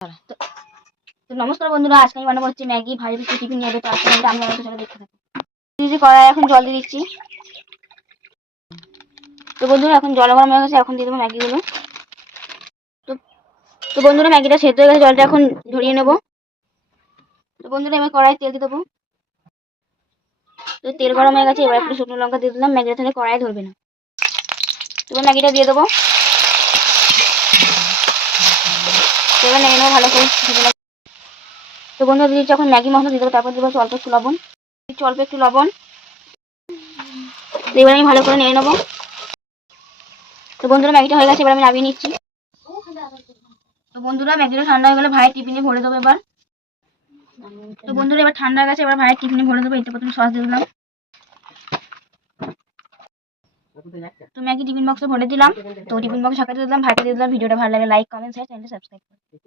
তো তো নমস্কার বন্ধুরা, আজকে আমি বানাবো হচ্ছে ম্যাগি। ভাই কিছু টিফিন নেবে, তো আজকে আমি আমাদের সাথে দেখতে থাকি। কড়াই এখন জল দিয়ে দিচ্ছি। তো বন্ধুরা এখন জল গরম হয়ে গেছে, এখন দিয়ে দেবো ম্যাগিগুলো। তো তো বন্ধুরা ম্যাগিটা সেদ্ধ হয়ে গেছে, জলটা এখন ঝরিয়ে নেবো। তো বন্ধুরা আমি কড়াই তেল দিয়ে দেবো। তো তেল গরম হয়ে গেছে, এবার একটু শুকনো লঙ্কা দিয়ে দিলাম, ম্যাগিটা তাহলে কড়াই ধরবে না। তো এবার ম্যাগিটা দিয়ে দেবো, এবার নেড়ে নেবো ভালো করে। তো বন্ধুরা দিয়ে দিচ্ছি এখন ম্যাগি মশলা দিয়ে দেবো, তারপর দেবো অল্প একটু লবণ। অল্প একটু লবণ। তো এবার আমি ভালো করে নেড়ে নেবো। তো বন্ধুরা ম্যাগিটা হয়ে গেছে, এবার আমি নামিয়ে নিচ্ছি। তো বন্ধুরা ম্যাগিটা ঠান্ডা হয়ে গেলে ভাইয়ের টিফিনে ভরে দেবো এবার। তো বন্ধুরা এবার ঠান্ডা হয়ে গেছে, এবার ভাইয়ের টিফিনে ভরে দেবো। এটা প্রথমে সস দিয়ে দিলাম। তো ম্যাগি টিফিন বক্সে ভরে দিলাম। তো টিফিন বক্সে সাথে দিলাম, ভাইকে দিয়ে দিলাম। ভিডিওটা ভালো লাগে লাইক কমেন্ট শেয়ার, চ্যানেলটা সাবস্ক্রাইব।